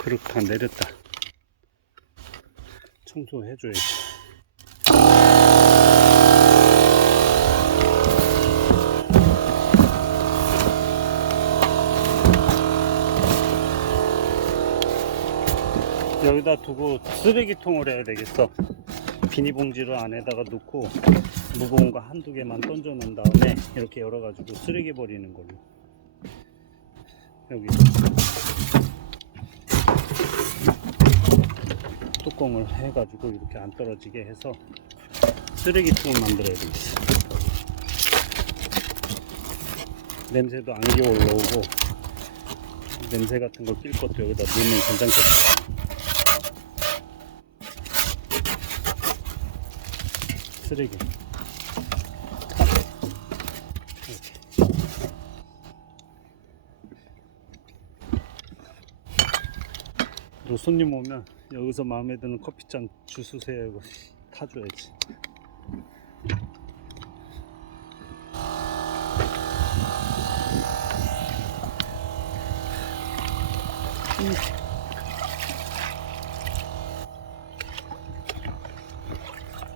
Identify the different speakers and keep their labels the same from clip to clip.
Speaker 1: 그릇 다 내렸다. 청소해줘야지. 여기다 두고 쓰레기통을 해야 되겠어. 비닐봉지를 안에다가 넣고 무거운 거 한두 개만 던져 놓은 다음에 이렇게 열어가지고 쓰레기 버리는 걸로. 여기 뚜껑을 해가지고 이렇게 안 떨어지게 해서 쓰레기통을 만들어야 되겠어. 냄새도 안개 올라오고 냄새 같은 거 낄 것도 여기다 넣으면 괜찮겠다. 쓰레기. 이렇게. 그리고 손님 오면 여기서 마음에 드는 커피잔 주스세요 이거 타줘야지.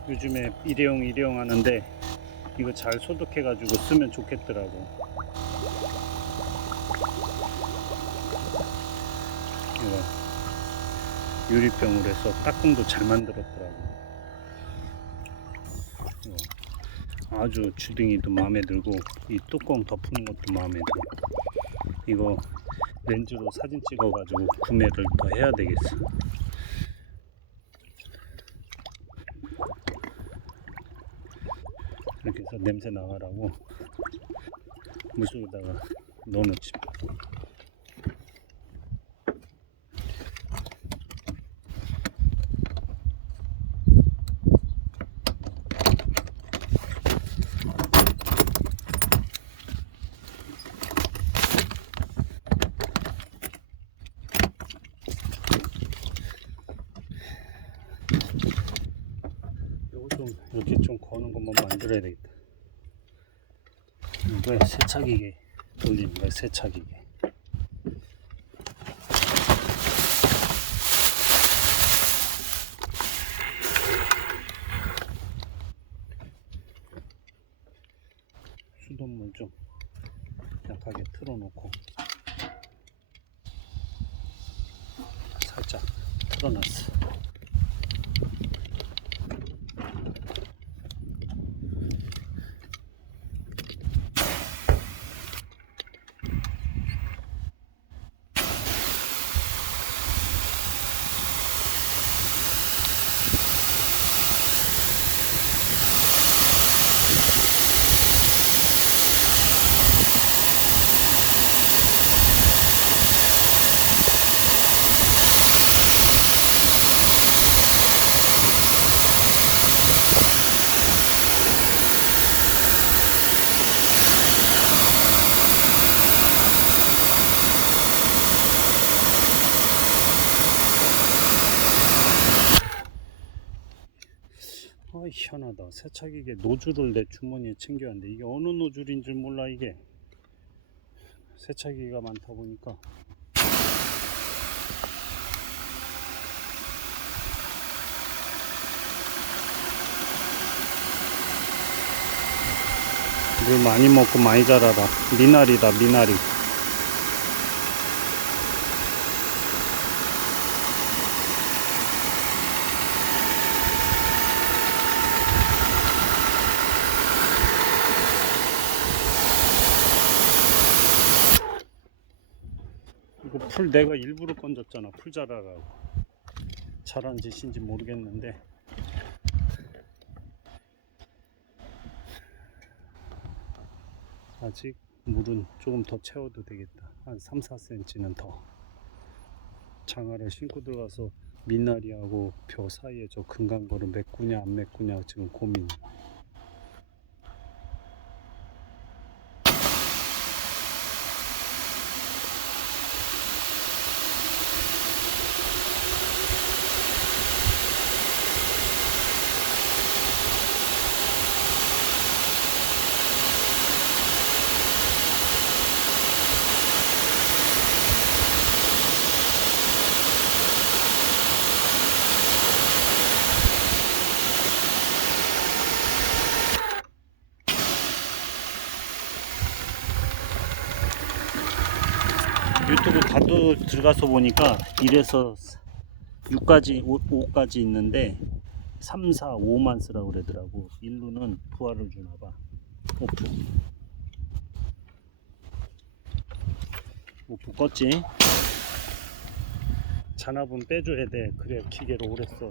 Speaker 1: 요즘에 일회용 일회용 하는데 이거 잘 소독해 가지고 쓰면 좋겠더라고. 이거 유리병으로 해서 닦음도 잘 만들었더라고. 이거 아주 주둥이도 마음에 들고 이 뚜껑 덮는 것도 마음에 들고 이거 렌즈로 사진 찍어가지고 구매를 더 해야 되겠어. 이렇게 해서 냄새 나가라고 물속에다가 넣어놓지. 요거 좀 이렇게 좀 거는 것만 만들어야 되겠다. 이거에 세차기계 돌리는 거야 세차기계. 수돗물 좀 약하게 틀어놓고 살짝 틀어놨어. 아 희한하다. 세차기계 노즐을 내 주머니에 챙겨왔는데 이게 어느 노즐인 줄 몰라 이게. 세차기가 많다 보니까. 물 많이 먹고 많이 자라라. 미나리다 미나리 이거 풀 내가 일부러 건졌잖아. 풀 자라라고. 잘한 짓인지 모르겠는데. 아직 물은 조금 더 채워도 되겠다. 한 3, 4cm는 더. 장화를 신고 들어가서 미나리하고 벼 사이에 저 금강거를 메꾸냐 안 메꾸냐 지금 고민 이거 들어가서 보니까 1에서 6까지 5, 까지 있는데 3, 4, 5만 쓰라고 그러더라고. 1루는 부하를 주나봐. 오프. 오프 껐지? 잔압은 빼줘야 돼. 그래야 기계로 오래 써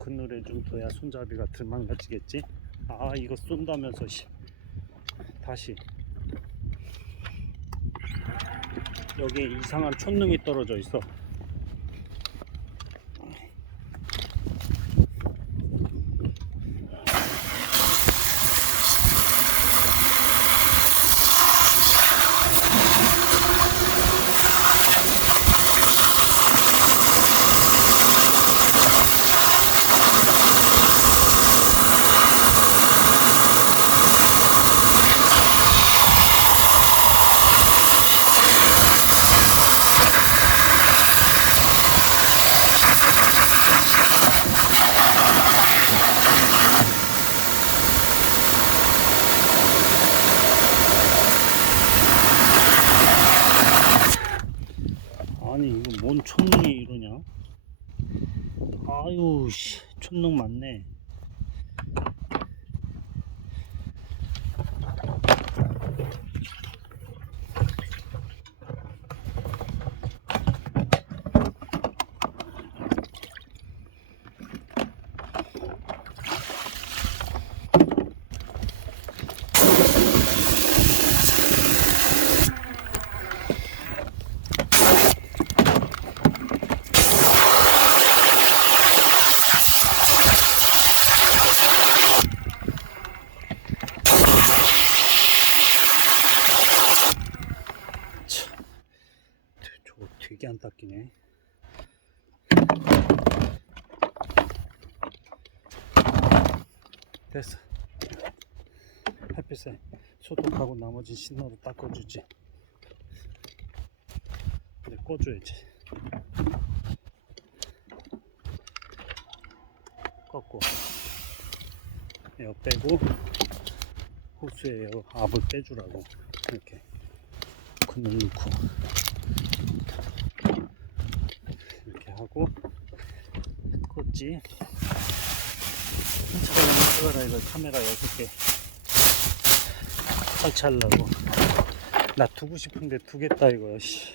Speaker 1: 그늘에 좀 둬야 손잡이가 덜 망가지겠지? 아 이거 쏜다면서 씨. 다시. 여기에 이상한 촌능이 떨어져 있어 아니 이거 뭔 촌능이 이러냐 아유 씨 촌능 많네 저거 되게 안 닦이네 됐어 햇빛에 소독하고 나머지 신호로 닦아주지. 이제 꺼줘야지. 꺾고. 에어 빼고 호수에 에어 압을 빼주라고. 이렇게. 그늘 넣고. 이렇게 하고. 꽂지. 훔쳐가라 이거 카메라 6개 설치하려고. 나 두고 싶은데 두겠다 이거 씨.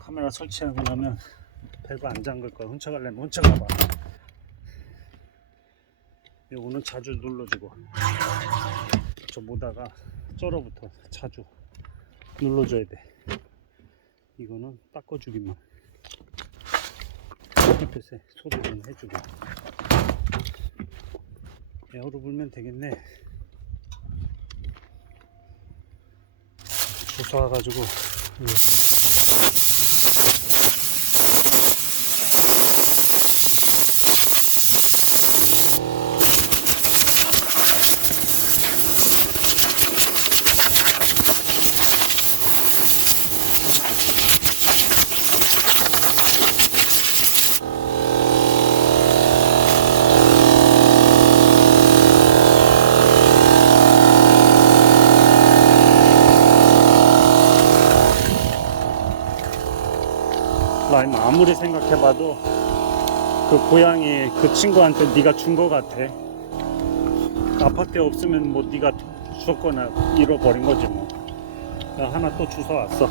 Speaker 1: 카메라 설치하고 나면 밸브 안 잠글 거야. 훔쳐갈래면 훔쳐가봐. 요거는 자주 눌러주고. 저 모다가 쩔어부터 자주 눌러줘야 돼. 이거는 닦아주기만. 햇볕에 소독은 해주고. 에어로 불면 되겠네 주워와가지고 라임 아무리 생각해봐도 그 고양이 그 친구한테 네가 준 거 같아. 아파트에 없으면 뭐 네가 주었거나 잃어버린 거지 뭐. 나 하나 또 주워 왔어 됐어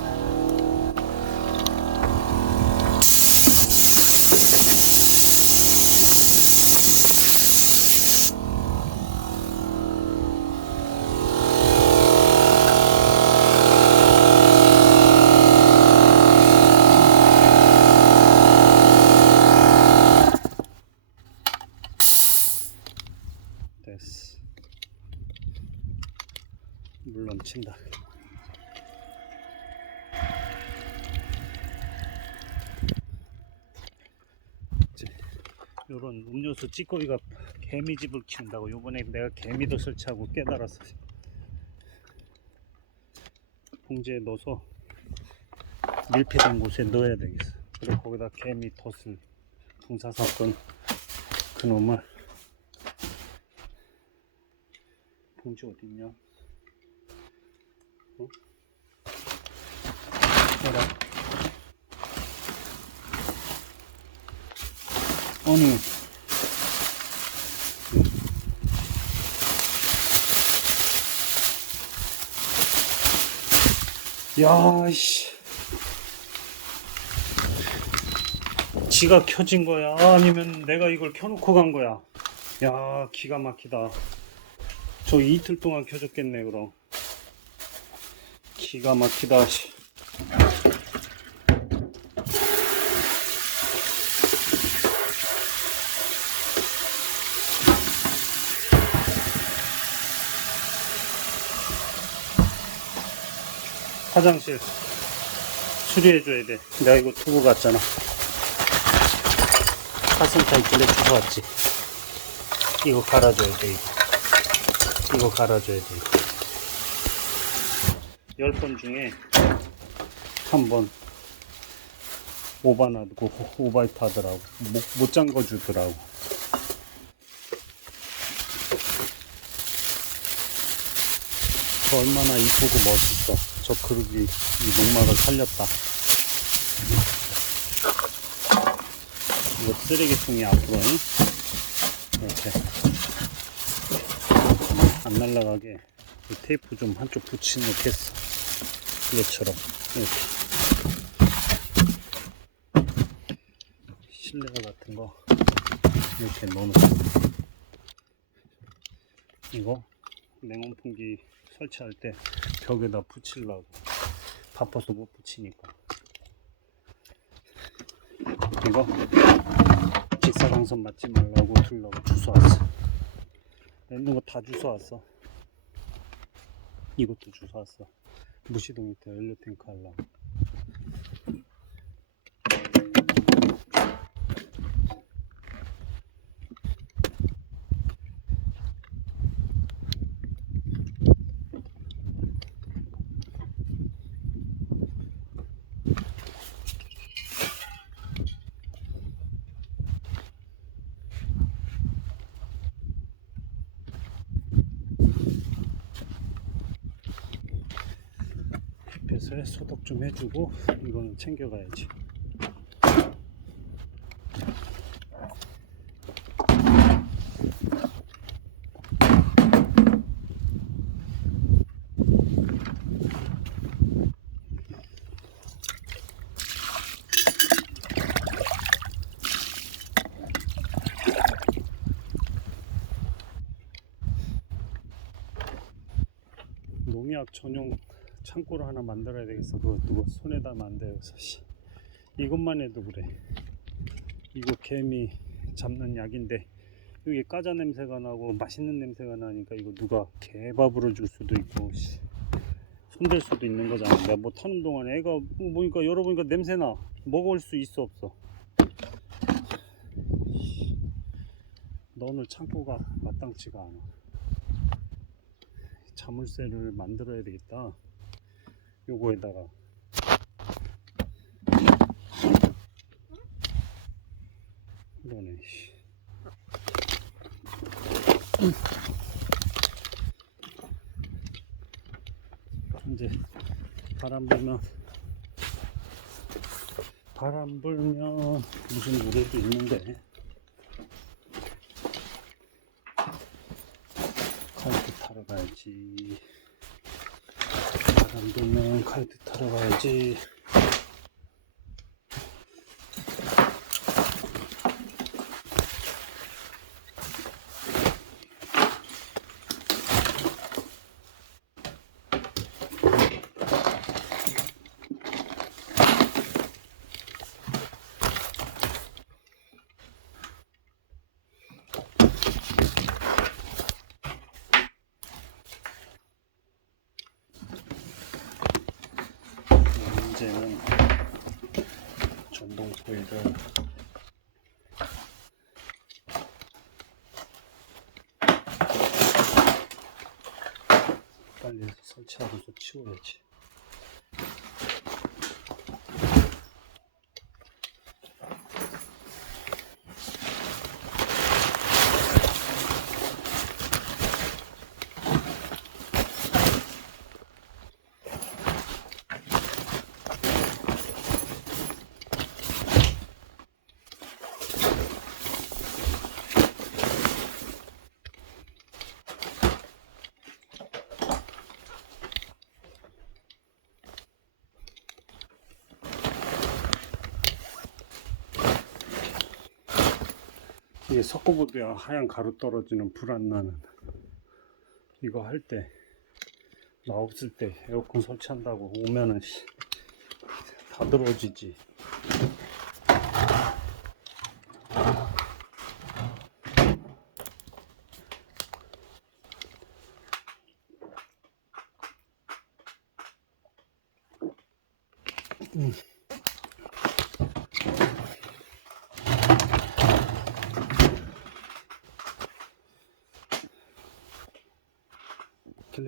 Speaker 1: 이제 요런 음료수 찌꺼기가 개미집을 키운다고 요번에 내가 개미도 설치하고 깨달았어 봉지에 넣어서 밀폐된 곳에 넣어야 되겠어. 그리고 거기다 개미 덫을 붕사사건 그놈을 봉지 어딨냐 어? 해라. 아니. 야, 씨. 지가 켜진 거야? 아니면 내가 이걸 켜놓고 간 거야? 야, 기가 막히다. 저 이틀 동안 켜졌겠네, 그럼. 기가 막히다, 씨. 화장실 수리해줘야 돼. 내가 이거 두고 갔잖아. 카센터 있길래 주워 왔지. 이거 갈아줘야 돼, 이거. 이거 갈아줘야 돼. 열번 중에 한 번 오바나고 오바이트 하더라고. 못, 못 잠궈 주더라고. 저 얼마나 이쁘고 멋있어. 저 그릇이 이 농막을 살렸다. 이거 쓰레기통이 앞으로 잉? 이렇게 안 날라가게 이 테이프 좀 한쪽 붙여 놓겠어. 이것처럼. 이렇게. 실내화 같은 거 이렇게 넣어놓고. 이거 냉온풍기 설치할 때 벽에다 붙이려고. 바빠서 못 붙이니까. 이거 직사광선 맞지 말라고 둘러고 주워 왔어. 있는 거 다 주워 왔어. 이것도 주워 왔어 무시동 밑에 연료 탱크 하려 고 햇볕에 소독 좀 해주고 이거는 챙겨가야지. 농약 전용 창고를 하나 만들어야 되겠어. 그거 누가 손에다 만들어서 씨. 이것만 해도 그래. 이거 개미 잡는 약인데 여기 까자 냄새가 나고 맛있는 냄새가 나니까 이거 누가 개밥으로 줄 수도 있고 씨. 손댈 수도 있는 거잖아. 내가 뭐 타는 동안에 애가 보니까 열어보니까 냄새 나. 먹을 수 있어 없어. 너는 창고가 마땅치가 않아. 자물쇠를 만들어야 되겠다. 요거에다가. 그러네 씨. 이제 바람 불면 바람 불면 무슨 노래도 있는데. 카이트 타러 가야지 바람 불면 카이트 타러 가야지 이제는 전동 포 일을 빨리 설치하고서 치워야지. 이게 석고보드야 하얀 가루 떨어지는 불안 나는 이거 할 때 나 없을 때 에어컨 설치한다고 오면은 씨, 다 들어오지지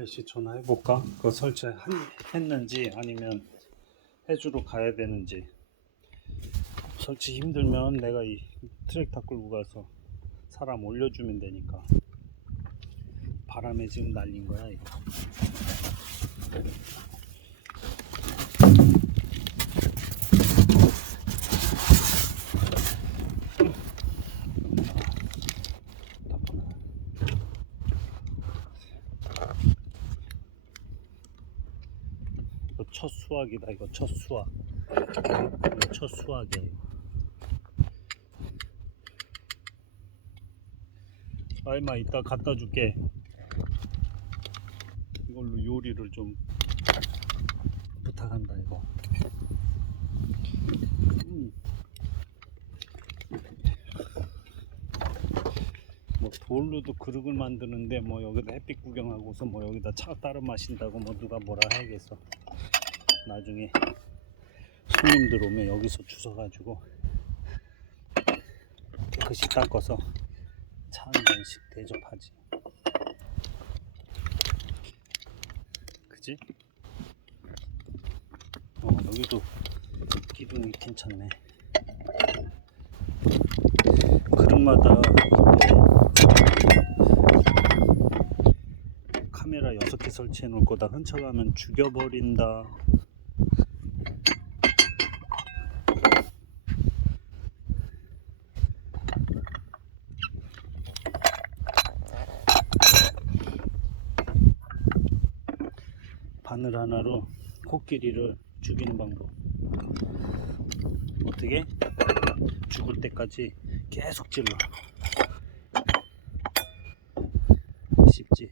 Speaker 1: 클래시 전화해볼까? 그거 설치했는지 아니면 해주러 가야 되는지. 설치 힘들면 내가 이 트랙터 끌고 가서 사람 올려주면 되니까. 바람에 지금 날린 거야 이거 첫 수확이다 이거. 첫 수확 첫 수확이야 이거. 아이마 이따 갖다 줄게. 이걸로 요리를 좀 부탁한다 이거. 음. 뭐 돌로도 그릇을 만드는데 뭐 여기다 햇빛 구경하고서 뭐 여기다 차 따라 마신다고 뭐 누가 뭐라 해야겠어 나중에 손님들 오면 여기서 주워가지고 깨끗이 닦아서 차 한 잔씩 대접하지. 그지? 어 여기도 기둥이 괜찮네. 그릇마다 카메라 6개 설치해 놓을 거다. 훔쳐가면 죽여버린다 바늘 하나로 코끼리를 죽이는 방법 어떻게? 죽을 때까지 계속 찔러 쉽지?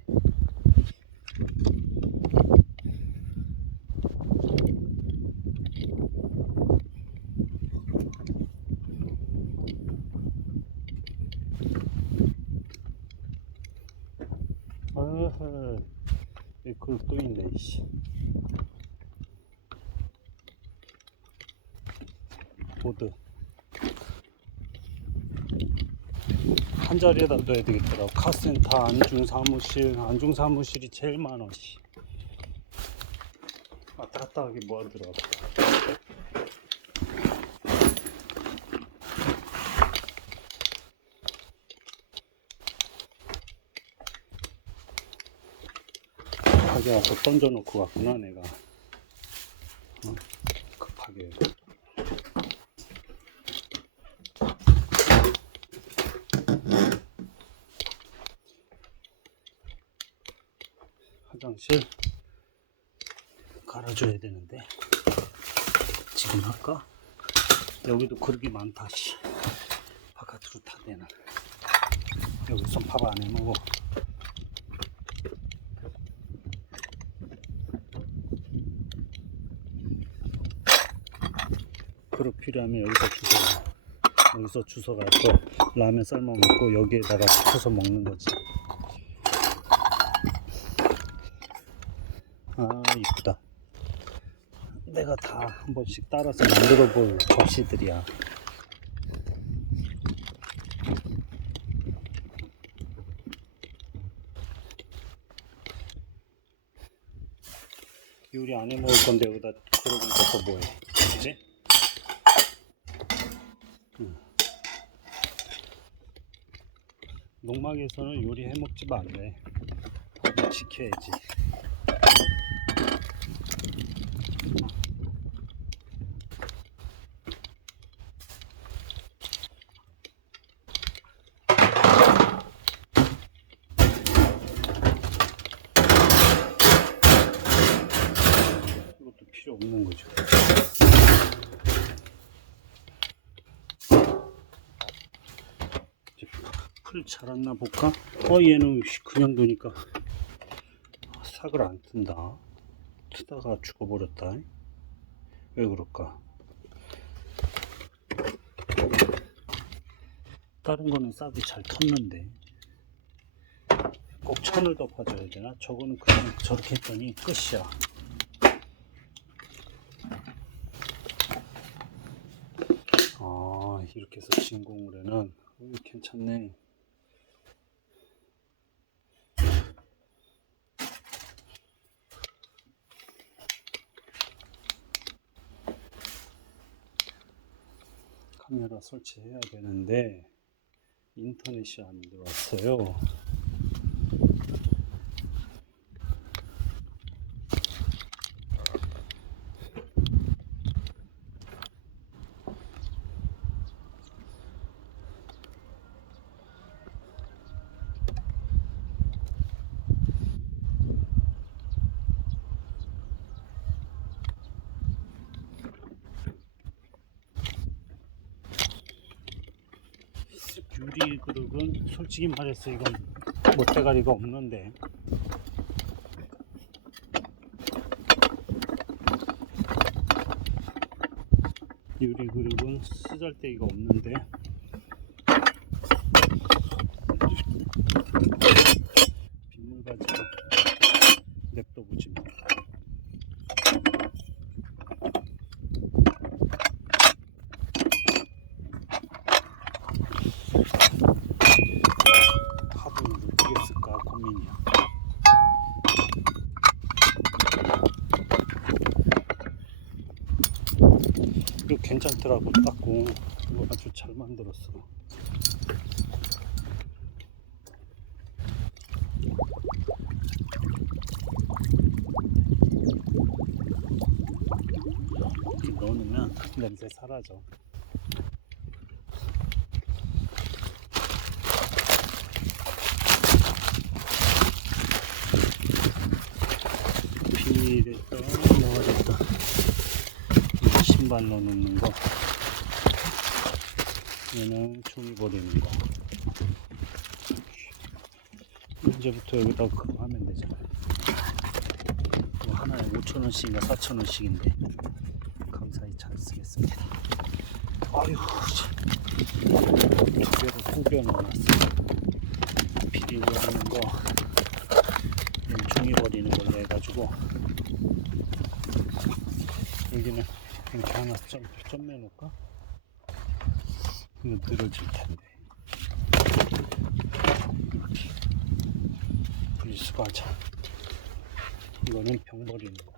Speaker 1: 아하 이 그릇 또 있네 이씨 보드 한 자리에다 둬야 되겠더라 카센터 안중 사무실 안중 사무실이 제일 많아 씨. 왔다 갔다 하기 뭐하더라 급하게 와서 던져놓고 갔구나 내가. 어? 급하게 화장실 갈아줘야 되는데. 지금 할까? 여기도 그릇이 많다 씨. 바깥으로 다 내놔. 여기서 밥안 해먹어. 그릇 필요하면 여기서 주워. 여기서 주워 가서 라면 삶아 먹고 여기에다가 시켜서 먹는 거지 아 이쁘다. 내가 다 한 번씩 따라서 만들어 볼 접시들이야. 요리 안 해 먹을 건데 여기다 그러고 넣어서 뭐해? 그지? 농막에서는 요리 해 먹지 말래. 지켜야지 이것도 필요 없는 거죠. 풀 자랐나 볼까? 어 얘는 씨, 그냥 두니까 삭을 안 튼다. 트다가 죽어버렸다. 왜 그럴까? 다른 거는 싹이 잘 텄는데 꼭 천을 덮어줘야 되나? 저거는 그냥 저렇게 했더니 끝이야. 아 이렇게 해서 진공으로는 어, 괜찮네 카메라 설치해야 되는데 인터넷이 안 들어왔어요 유리 그릇은 솔직히 말해서 이건 못대가리가 없는데. 유리 그릇은 쓰잘데기가 없는데 빗물 가지고 냅둬보지 뭐. 화분을 어떻게 쓸까 고민이야. 괜찮더라고 닦고 이거 아주 잘 만들었어. 넣어놓으면 냄새 사라져. 비닐에 또 넣어줬다. 신발 넣어놓는 거. 얘는 종이 버리는 거. 이제부터 여기다 그거 하면 되잖아. 이거 하나에 5천원씩인가 4천원씩인데 감사히 잘 쓰겠습니다. 아유, 참. 두 개로 구겨 넣어놨어. 비닐 버리는 거. 종이 버리는 걸로 해가지고 여기는 이렇게 하나 점, 점매 놓을까? 이거 늘어질 텐데. 이렇게. 분리수거하자 이거는 병 버리는 거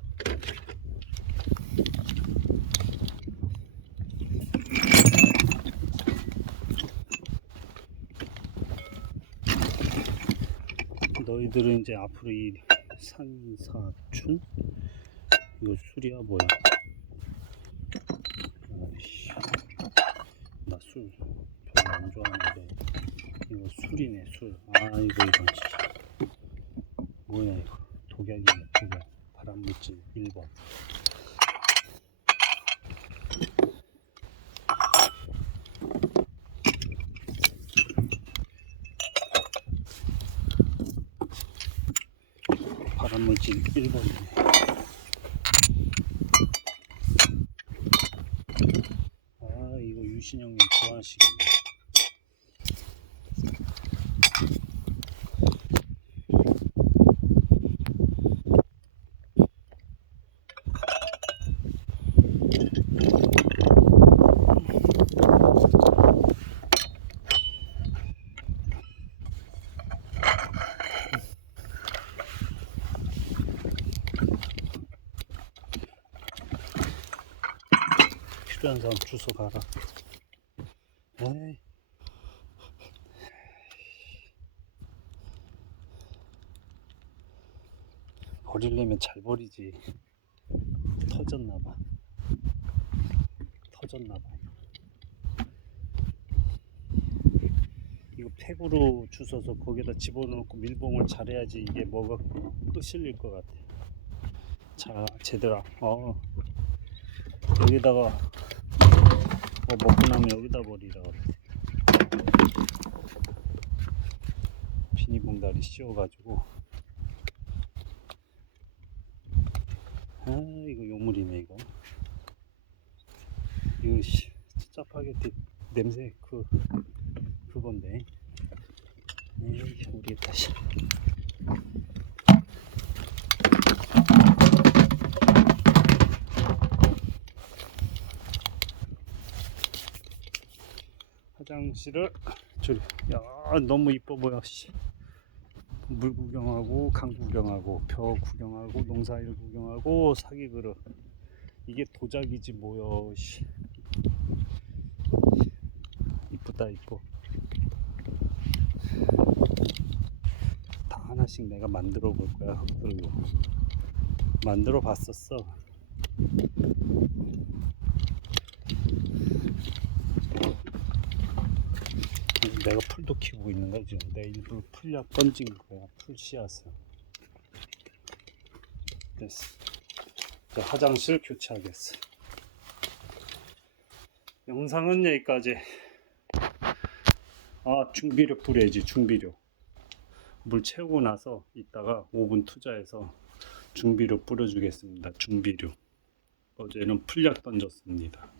Speaker 1: 너희들은 이제 앞으로 이 산사춘 이거 술이야 뭐야? 아이씨, 나 술 별로 안 좋아하는데 이거 술이네 술. 아 이거 이거 씨. 뭐야 이거 독약이네 독약. 발암물질 1번. 발암물질 1번이네. 아 이거 유 신 형님 좋아하시겠네. 필요한 주소 가라. 에이. 버리려면 잘 버리지. 터졌나봐. 터졌나봐. 이거 팩으로 주워서 거기다 집어넣고 밀봉을 잘해야지 이게 뭐가 끄실릴 것 같아. 자, 제대로. 어. 여기다가 뭐 먹고 나면 여기다 버리라 그래. 비닐봉다리 씌워가지고 아 이거 요물이네 이거. 이거 씨 짜파게티 냄새 그 그건데. 에이 모르겠다 씨 화장실을 저기 야 너무 이뻐 보여 씨. 물 구경하고 강 구경하고 벼 구경하고 농사일 구경하고 사기 그릇. 이게 도자기지 뭐여 씨. 이쁘다 이뻐. 다 하나씩 내가 만들어 볼 거야 그리고. 만들어 봤었어 내가 풀도 키우고 있는 거야 지금. 내 일부러 풀약 던진 거야. 풀 씨앗을. 됐어. 이제 화장실 교체하겠어. 영상은 여기까지. 아 중비료 뿌려야지 중비료. 물 채우고 나서 이따가 5분 투자해서 중비료 뿌려주겠습니다 중비료. 어제는 풀약 던졌습니다